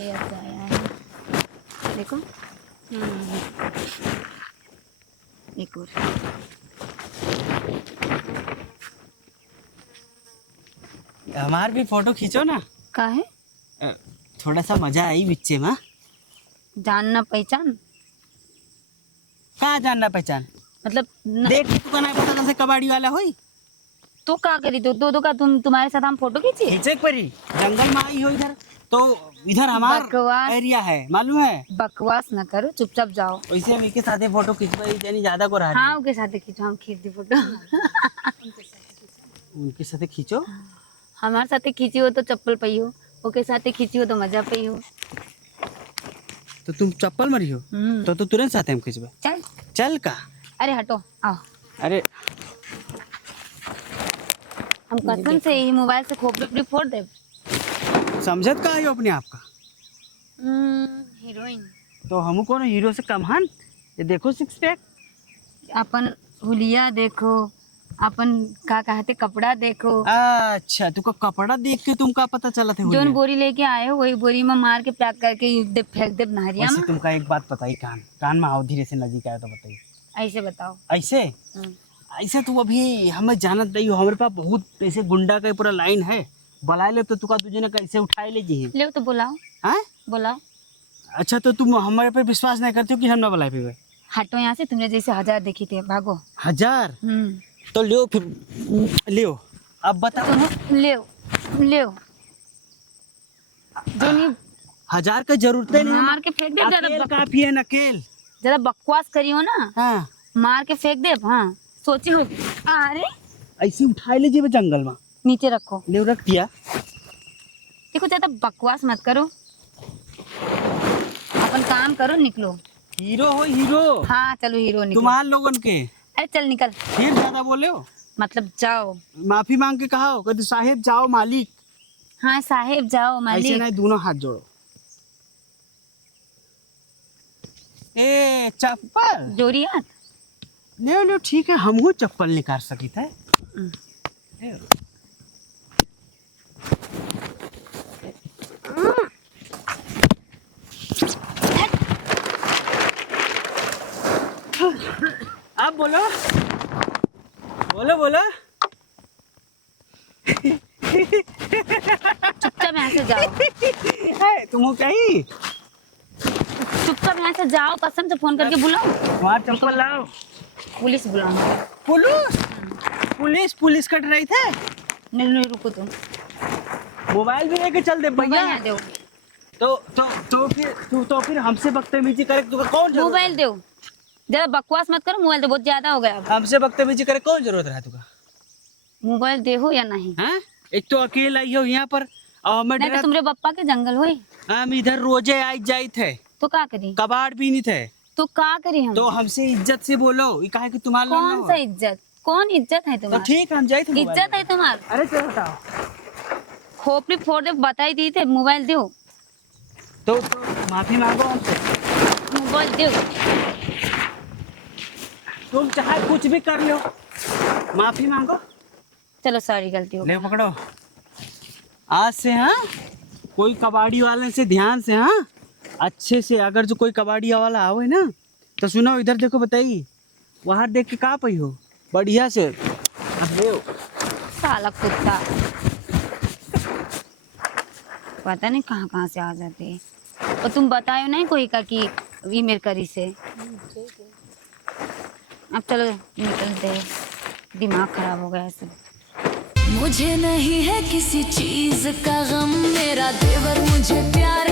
ये ऐसा आया है, देखो। एक और हमार भी फोटो खींचो ना। का है? थोड़ा सा मजा आई बिच्चे में। जानना पहचान कहाँ जानना पहचान मतलब देख तू का नहीं पता कौन से कबाड़ी वाला होई। तो का करी तो का तुम्हारे साथ हम फोटो खींचे। खींचे एक परी जंगल में आई हो इधर तो इधर हमार बकवास। एरिया है मालूम है। बकवास ना करो, चुपचाप जाओ। वैसे हम इनके साथ फोटो खींचवाई यानी ज्यादा को रहा हाँ उनके साथ खींचो, हम खींच दी फोटो। उनके साथ खींचो। हमारे साथ खींची हो तो चप्पल पई हो, ओके साथ खींची हो तो मजा पई हो। तो तुम चप्पल मरी हो तो तुरंत साथ हम खींचवा। चल चल का। अरे हटो आओ। अरे हम कसम से ही मोबाइल से खोपड़ी फोड़ दे। समझत का है अपने आप का। हीरोइन तो हम कौन हीरो से कम हन। ये देखो सिक्स पैक। अपन हुलिया देखो, अपन का कहते कपड़ा देखो। अच्छा तुमको कपड़ा देख के तुमका पता चला था। जोन बोरी लेके आए हो वही बोरी में मार के पैक करके फेंक दे नहरिया वैसे में। तुमका एक बात बताई कान कान में आओ धीरे से नजदीक आया तो बताइए। ऐसे बताओ। ऐसे ऐसे तू अभी हमें जानत नहीं हो। हमारे पास बहुत ऐसे गुंडा का पूरा लाइन है। बुला ले तो तुका तुझे ने कैसे उठाए ले जी। ले तो बुलाओ। हाँ बुलाओ। अच्छा तो तुम हमारे पे विश्वास नहीं करते हो कि हम ना बुलाए पे। हटो यहाँ से, तुमने जैसे 1000 देखी थे, भागो। 1000 तो लियो फिर लियो। अब बताओ। सुनो ले जो नहीं 1000 का जरूरत नहीं। मार के फेंक दे। अकेल काफी है नकेल। ज्यादा बकवास करी हो ना। हाँ मार के फेंक दे। हाँ सोची हो। अरे ऐसे उठाए ले जी जंगल में। नीचे रखो। ले रख दिया। देखो ज्यादा बकवास मत करो, अपन काम करो, निकलो। हीरो हो हीरो। हाँ चलो हीरो निकलो। तुम्हारे लोगन के अरे चल निकल। फिर ज्यादा बोले हो। मतलब जाओ। माफी मांग के कहा हो कभी साहेब जाओ मालिक। हाँ साहेब जाओ ऐसे मालिक। नहीं दोनों हाथ जोड़ो। ए चप्पल जोरी हाथ। ले लो ठीक है हमहू चप्पल निकाल सकी थे। अब बोलो बोलो बोलो। चुपचाप यहाँ से जाओ। तुम कहीं चुपचाप यहाँ से जाओ, कसम से फोन करके बुलाओ। वहाँ चप्पल लाओ। पुलिस बुलाओ। पुलिस पुलिस पुलिस कट रही थे। नहीं नहीं रुको तुम। मोबाइल भी लेके चल दे भैया। मोबाइल दो। तो फिर हमसे बदतमीजी करे तो कौन जरूरत मोबाइल दो। ज्यादा बकवास मत करो, मोबाइल दो, बहुत ज्यादा हो गया अब। हमसे बदतमीजी करे कौन जरूरत रहा तुका। मोबाइल दे हो या नहीं। हाँ एक तो अकेले आई हो यहाँ पर और मैं नहीं तो तुम्हारे पप्पा के जंगल हुए हम इधर रोजे आई जाई थे। तो का करी। कबाड़ भी नहीं थे तो का करी हम। तो हमसे इज्जत से बोलो। ये कहा कि तुम्हारा कौन सा इज्जत, कौन इज्जत है तो तुम्हारी। ठीक हम जाए थे। इज्जत है तुम्हारी। अरे चलो बताओ। खोपड़ी फोड़ दे, बताई दी थे। मोबाइल दो। तो माफी मांगो हमसे। मोबाइल दो। तुम चाहे कुछ भी कर लो माफी मांगो। चलो सॉरी गलती हो ले पकड़ो आज से। हाँ कोई कबाड़ी वाले से ध्यान से। हाँ अच्छे से अगर जो कोई कबाड़ी वाला आवे ना तो सुनो इधर देखो बताइए वहाँ देख के कहाँ पई हो बढ़िया से। साला कुत्ता पता नहीं कहाँ कहाँ से आ जाते हैं। और तुम बतायो नहीं कोई का कि ईमेल करी से। अब चलो निकलते हैं, दिमाग खराब हो गया ऐसे। मुझे नहीं है किसी चीज का गम, मेरा देवर मुझे प्यार